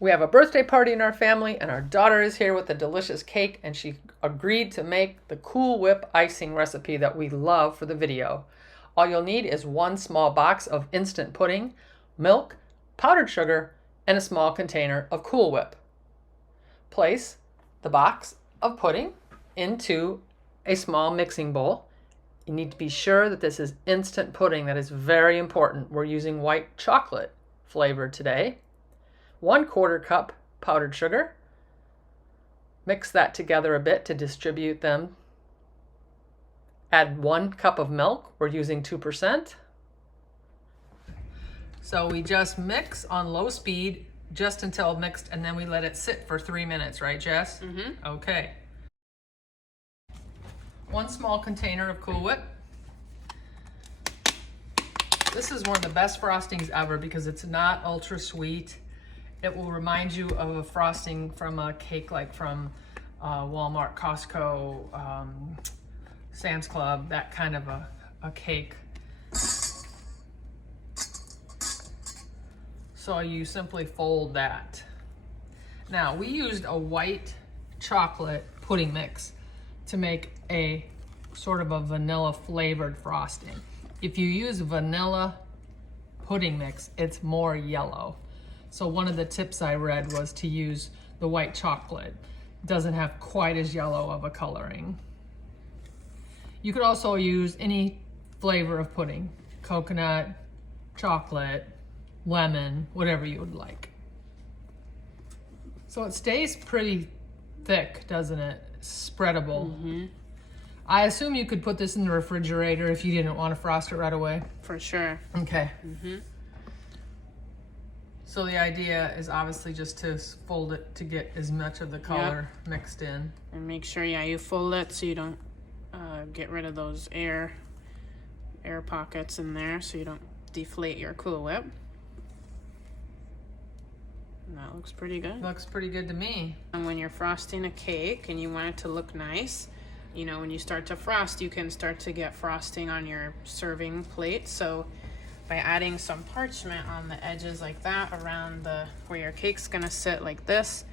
We have a birthday party in our family, and our daughter is here with a delicious cake, and she agreed to make the Cool Whip icing recipe that we love for the video. All you'll need is one small box of instant pudding, milk, powdered sugar, and a small container of Cool Whip. Place the box of pudding into a small mixing bowl. You need to be sure that this is instant pudding. That is very important. We're using white chocolate flavor today. 1/4 cup powdered sugar. Mix that together a bit to distribute them. Add 1 cup of milk. We're using 2%. So we just mix on low speed just until mixed, and then we let it sit for 3 minutes, right, Jess? Mm-hmm. Okay. 1 small container of Cool Whip. This is one of the best frostings ever because it's not ultra sweet. It will remind you of a frosting from a cake like from Walmart, Costco, Sam's Club, that kind of a cake. So you simply fold that. Now, we used a white chocolate pudding mix to make a sort of a vanilla flavored frosting. If you use vanilla pudding mix, it's more yellow. So one of the tips I read was to use the white chocolate. It doesn't have quite as yellow of a coloring. You could also use any flavor of pudding, coconut, chocolate, lemon, whatever you would like. So it stays pretty thick, doesn't it? Spreadable. Mm-hmm. I assume you could put this in the refrigerator if you didn't want to frost it right away. For sure. Okay. Mm-hmm. So the idea is obviously just to fold it to get as much of the color mixed in. And make sure, you fold it so you don't get rid of those air pockets in there, so you don't deflate your Cool Whip. And that looks pretty good. Looks pretty good to me. And when you're frosting a cake and you want it to look nice, when you start to frost, you can start to get frosting on your serving plate. So by adding some parchment on the edges like that around where your cake's gonna sit like this,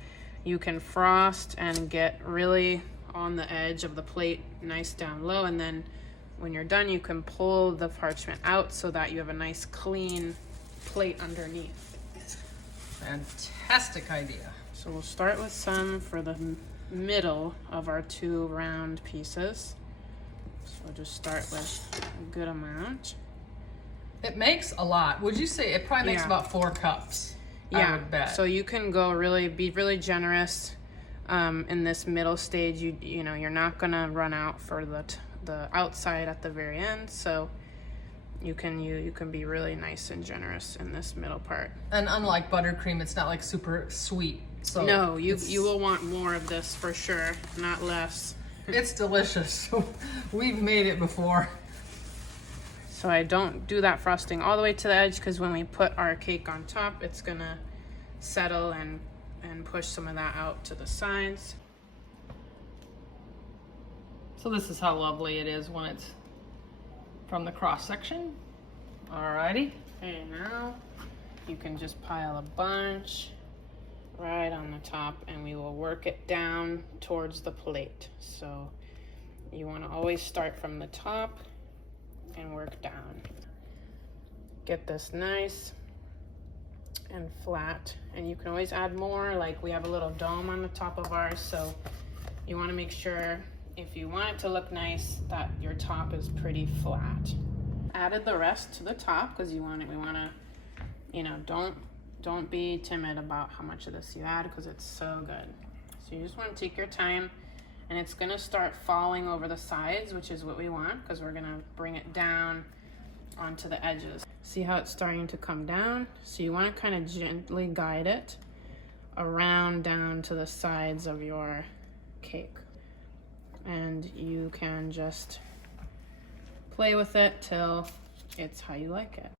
you can frost and get really on the edge of the plate, nice down low, and then when you're done, you can pull the parchment out so that you have a nice clean plate underneath. Fantastic idea. So we'll start with some for the middle of our 2 round pieces. So we'll just start with a good amount. It makes a lot. Would you say it probably makes about 4 cups? Yeah. I would bet. So you can be really generous in this middle stage. You're not gonna run out for the outside at the very end. So you can be really nice and generous in this middle part. And unlike buttercream, it's not like super sweet. So no, you will want more of this for sure, not less. It's delicious. We've made it before. So I don't do that frosting all the way to the edge because when we put our cake on top, it's gonna settle and push some of that out to the sides. So this is how lovely it is when it's from the cross section. Alrighty. Okay, now you can just pile a bunch right on the top and we will work it down towards the plate. So you want to always start from the top and work down. Get this nice and flat, and you can always add more. Like we have a little dome on the top of ours, so you want to make sure, if you want it to look nice, that your top is pretty flat. Added the rest to the top because we want to, don't be timid about how much of this you add because it's so good. So you just want to take your time, and it's going to start falling over the sides, which is what we want because we're going to bring it down onto the edges. See how it's starting to come down? So you want to kind of gently guide it around down to the sides of your cake. And you can just play with it till it's how you like it.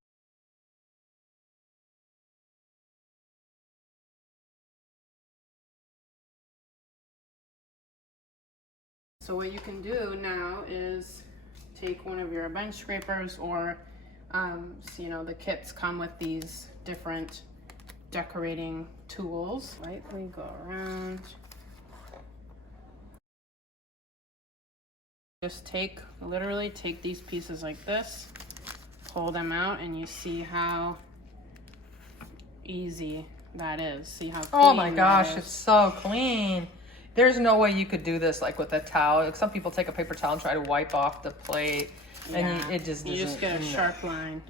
So what you can do now is take one of your bench scrapers, or so, the kits come with these different decorating tools. Lightly go around. Just literally take these pieces like this, pull them out, and you see how easy that is. See how clean. Oh my gosh, it's so clean. There's no way you could do this like with a towel. Like, some people take a paper towel and try to wipe off the plate, and it just doesn't. You just get a sharp line.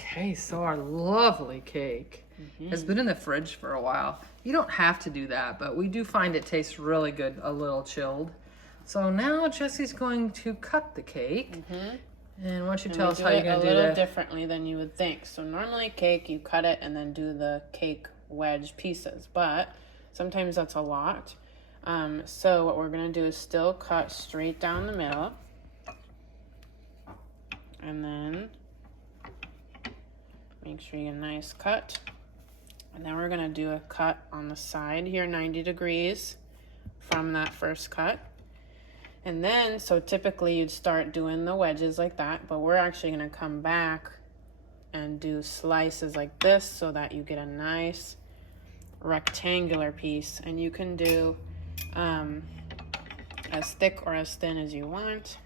Okay, so our lovely cake has been in the fridge for a while. You don't have to do that, but we do find it tastes really good a little chilled. So now Jesse's going to cut the cake. And why don't you tell us how you're going to do that? A little differently than you would think. So normally cake, you cut it and then do the cake wedge pieces, but sometimes that's a lot. So what we're going to do is still cut straight down the middle. And then make sure you get a nice cut. And then we're going to do a cut on the side here, 90 degrees from that first cut. And then, so typically you'd start doing the wedges like that, but we're actually going to come back and do slices like this so that you get a nice rectangular piece. And you can do as thick or as thin as you want.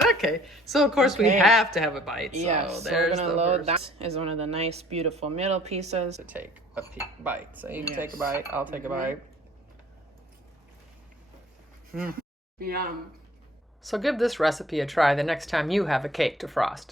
Okay, so of course we have to have a bite. So yes, so we're going to load that. Is one of the nice, beautiful middle pieces. To take a bite. So you can take a bite, I'll take a bite. Yum. So give this recipe a try the next time you have a cake to frost.